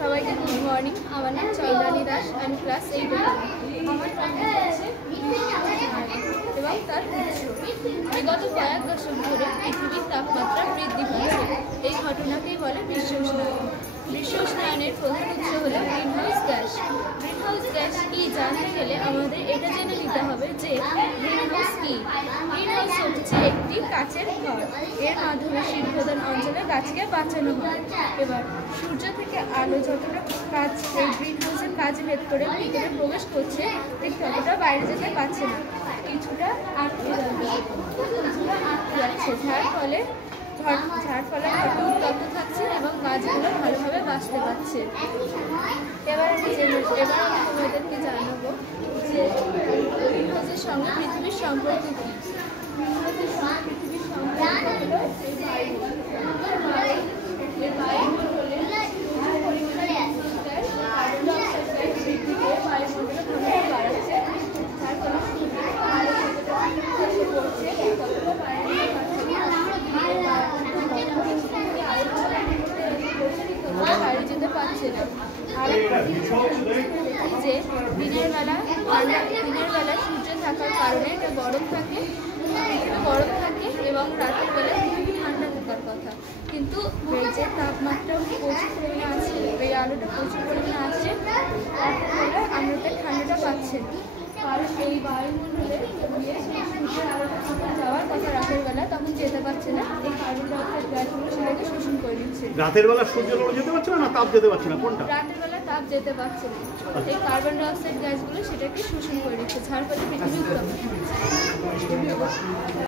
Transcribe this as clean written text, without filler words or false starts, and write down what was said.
সবাইকে good morning. আমার নাম চন্দ্রানী দাস, আমি ক্লাস 8 আমার টপিক হচ্ছে এবং তার উৎস। বিগত কয়েক দশক ধরে পৃথিবীর তাপমাত্রা বৃদ্ধি পাচ্ছে। এই ঘটনাকেই বলে বিশ্ব উষ্ণায়ন। বিশ্ব উষ্ণায়নের প্রধান উৎস হল গ্রিনহাউস গ্যাস। গ্রিনহাউস গ্যাস কি জানতে গেলে আমাদের এটা জেনে নিতে হবে যে গ্রিনহাউস কি। গ্রিনহাউস হচ্ছে একটি কাচের ঘর, এর মাধ্যমে শীতপ্রধান অঞ্চলে গাছকে বাঁচানো হয়। এবার সূর্য থেকে আলো যতটা কাজ এই গ্রিনহাউসের কাজে ভেদ করে ভিতরে প্রবেশ করছে, ঠিক ততটা বাইরে যেতে পারছে না, কিছুটা আটকে যাচ্ছে, যার ফলে ঘরটি উত্তপ্ত থাকছে এবং গাছগুলো ভালোভাবে বাঁচতে পারছে। এবার আমি তোমাদেরকে জানাবো যে গ্রিনহাউসের সঙ্গে পৃথিবীর সম্পর্ক কি। গ্রিনহাউসের সঙ্গে পৃথিবীর সম্পর্ক হলো বাইরে যেতে পারছে না। যে দিনের বেলা সূর্য থাকার কারণে এটা গরম থাকে এবং রাতের বেলা ঠান্ডা থাকার কথা, কিন্তু এই যে তাপমাত্রা প্রচুর পরিমাণে আছে, এই আলোটা প্রচুর পরিমাণে আছে, আমরা তো ঠান্ডাটা পাচ্ছি না। কারণ এই বায়ুমণ্ডলে সূর্যের আলোটা যখন যাওয়ার কথা রাতের বেলা, তখন যেতে পারছে না। এই কার্বন ডাইঅক্সাইড গ্যাসগুলো সেটাকে শোষণ করে নিচ্ছে। রাতের বেলা সূর্যের আলো যেতে পারছে না, তাপ যেতে পারছে না, কোনটা? রাতের বেলা তাপ যেতে পারছে না, এই কার্বন ডাইঅক্সাইড গ্যাসগুলো সেটাকে শোষণ করে নিচ্ছে, যার ফলে পৃথিবী উত্তপ্ত।